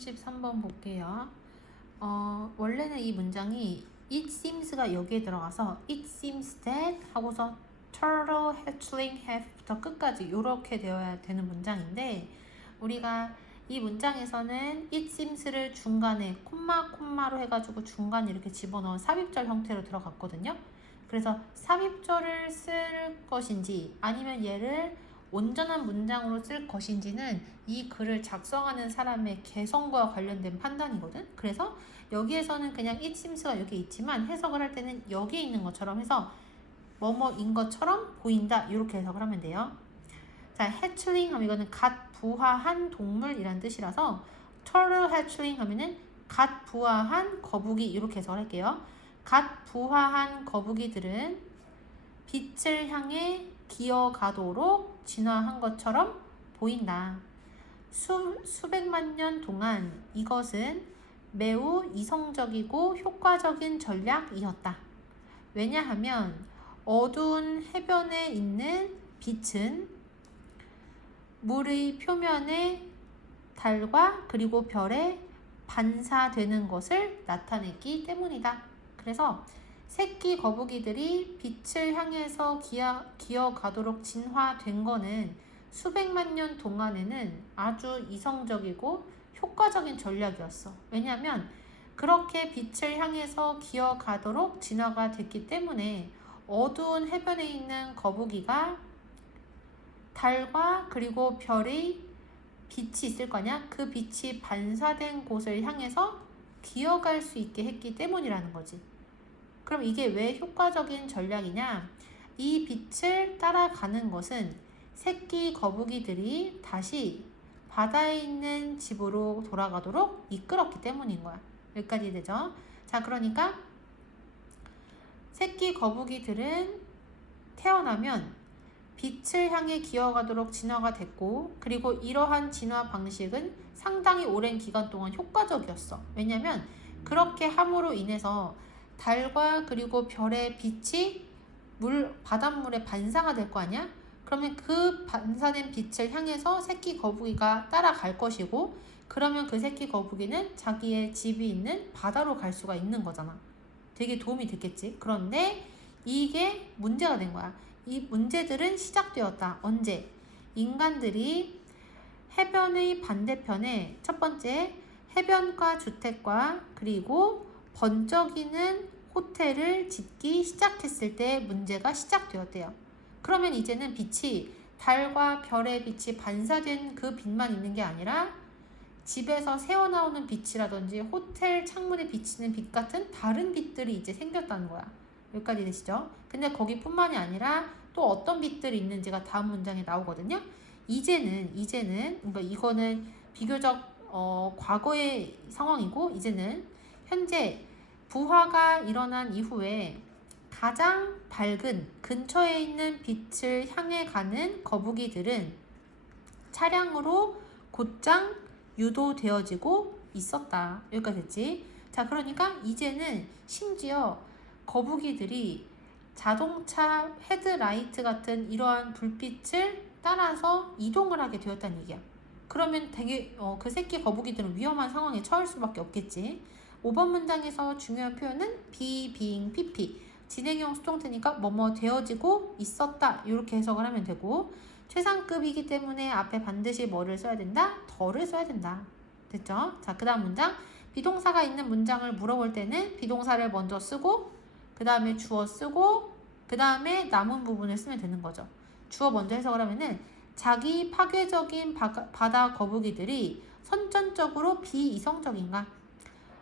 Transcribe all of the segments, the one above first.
33번 볼게요. 원래는 이 문장이 it seems가 여기에 들어가서 it seems that 하고서 turtle, hatchling, have부터 끝까지 이렇게 되어야 되는 문장인데 우리가 이 문장에서는 it seems를 중간에 콤마로 해가지고 중간에 이렇게 집어넣은 삽입절 형태로 들어갔거든요. 그래서 삽입절을 쓸 것인지 아니면 얘를 온전한 문장으로 쓸 것인지는 이 글을 작성하는 사람의 개성과 관련된 판단이거든. 그래서 여기에서는 그냥 it seems가 여기 있지만 해석을 할 때는 여기에 있는 것처럼 해서 뭐뭐인 것처럼 보인다 이렇게 해석을 하면 돼요. 자, hatchling 하면 이거는 갓 부화한 동물이란 뜻이라서 turtle hatchling 하면은 갓 부화한 거북이 이렇게 해석을 할게요. 갓 부화한 거북이들은 빛을 향해 기어가도록 진화한 것처럼 보인다. 수백만 년 동안 이것은 매우 이성적이고 효과적인 전략이었다. 왜냐하면 어두운 해변에 있는 빛은 물의 표면에 달과 그리고 별에 반사되는 것을 나타냈기 때문이다. 그래서 새끼 거북이들이 빛을 향해서 기어가도록 진화된 거는 수백만 년 동안에는 아주 이성적이고 효과적인 전략이었어. 왜냐하면 그렇게 빛을 향해서 기어가도록 진화가 됐기 때문에 어두운 해변에 있는 거북이가 달과 그리고 별의 빛이 있을 거냐? 그 빛이 반사된 곳을 향해서 기어갈 수 있게 했기 때문이라는 거지. 그럼 이게 왜 효과적인 전략이냐? 이 빛을 따라가는 것은 새끼 거북이들이 다시 바다에 있는 집으로 돌아가도록 이끌었기 때문인 거야. 여기까지 되죠? 자, 그러니까 새끼 거북이들은 태어나면 빛을 향해 기어가도록 진화가 됐고 그리고 이러한 진화 방식은 상당히 오랜 기간 동안 효과적이었어. 왜냐면 그렇게 함으로 인해서 달과 그리고 별의 빛이 바닷물에 반사가 될 거 아니야? 그러면 그 반사된 빛을 향해서 새끼 거북이가 따라갈 것이고 그러면 그 새끼 거북이는 자기의 집이 있는 바다로 갈 수가 있는 거잖아. 되게 도움이 됐겠지. 그런데 이게 문제가 된 거야. 이 문제들은 시작되었다. 언제? 인간들이 해변의 반대편에 첫 번째 해변가 주택과 그리고 번쩍이는 호텔을 짓기 시작했을 때 문제가 시작되었대요. 그러면 이제는 빛이 달과 별의 빛이 반사된 그 빛만 있는 게 아니라 집에서 새어나오는 빛이라든지 호텔 창문에 비치는 빛 같은 다른 빛들이 이제 생겼다는 거야. 여기까지 되시죠? 근데 거기뿐만이 아니라 또 어떤 빛들이 있는지가 다음 문장에 나오거든요. 이제는 그러니까 이거는 비교적 과거의 상황이고 이제는 현재 부화가 일어난 이후에 가장 밝은 근처에 있는 빛을 향해 가는 거북이들은 차량으로 곧장 유도되어지고 있었다. 여기까지 됐지? 자, 그러니까 이제는 심지어 거북이들이 자동차 헤드라이트 같은 이러한 불빛을 따라서 이동을 하게 되었다는 얘기야. 그러면 되게 그 새끼 거북이들은 위험한 상황에 처할 수밖에 없겠지. 5번 문장에서 중요한 표현은 be, being, pp. 진행형 수동태니까 뭐뭐 되어지고 있었다. 이렇게 해석을 하면 되고 최상급이기 때문에 앞에 반드시 뭐를 써야 된다? 더를 써야 된다. 됐죠? 자, 그 다음 문장. 비동사가 있는 문장을 물어볼 때는 비동사를 먼저 쓰고 그 다음에 주어 쓰고 그 다음에 남은 부분을 쓰면 되는 거죠. 주어 먼저 해석을 하면은 자기 파괴적인 바다 거북이들이 선천적으로 비이성적인가?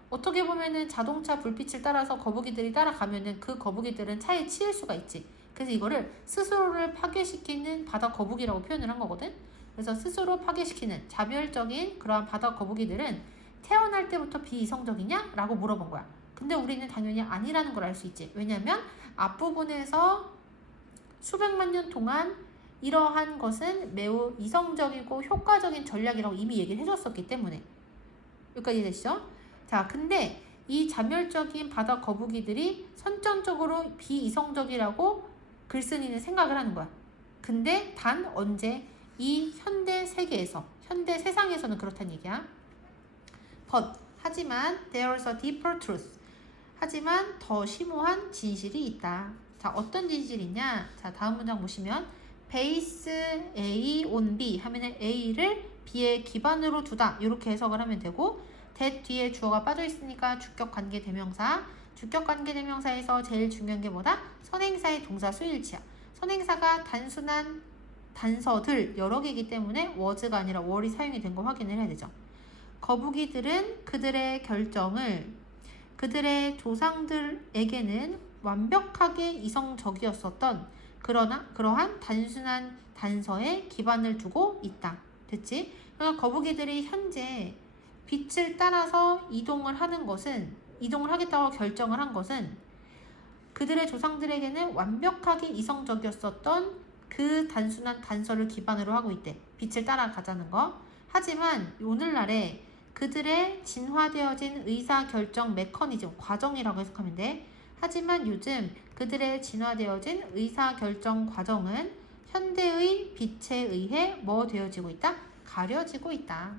어떻게 보면은 자동차 불빛을 따라서 거북이들이 따라가면은 그 거북이들은 차에 치일 수가 있지. 그래서 이거를 스스로를 파괴시키는 바다 거북이라고 표현을 한 거거든. 그래서 스스로 파괴시키는 자별적인 그러한 바다 거북이들은 태어날 때부터 비이성적이냐? 라고 물어본 거야. 근데 우리는 당연히 아니라는 걸 알 수 있지. 왜냐면 앞부분에서 수백만 년 동안 이러한 것은 매우 이성적이고 효과적인 전략이라고 이미 얘기를 해줬었기 때문에. 여기까지 되시죠? 자, 근데 이 자멸적인 바다 거북이들이 선천적으로 비이성적이라고 글쓴이는 생각을 하는 거야. 근데 단 언제? 이 현대 세계에서, 현대 세상에서는 그렇다는 얘기야. But 하지만 there's a deeper truth. 하지만 더 심오한 진실이 있다. 자, 어떤 진실이냐? 자, 다음 문장 보시면 base A on B 하면은 A를 B의 기반으로 두다. 이렇게 해석을 하면 되고 that 뒤에 주어가 빠져 있으니까 주격 관계 대명사. 주격 관계 대명사에서 제일 중요한 게 뭐다? 선행사의 동사 수일치야. 선행사가 단순한 단서들 여러 개이기 때문에 was가 아니라 were이 사용이 된 거 확인을 해야 되죠. 거북이들은 그들의 결정을 그들의 조상들에게는 완벽하게 이성적이었었던 그러한 단순한 단서에 기반을 두고 있다. 됐지? 그러니까 거북이들이 현재 빛을 따라서 이동을 하겠다고 결정을 한 것은 그들의 조상들에게는 완벽하게 이성적이었었던 그 단순한 단서를 기반으로 하고 있대. 빛을 따라가자는 거. 하지만 오늘날에 그들의 진화되어진 의사결정 메커니즘, 과정이라고 해석하면 돼. 하지만 요즘 그들의 진화되어진 의사결정 과정은 현대의 빛에 의해 뭐 되어지고 있다? 가려지고 있다.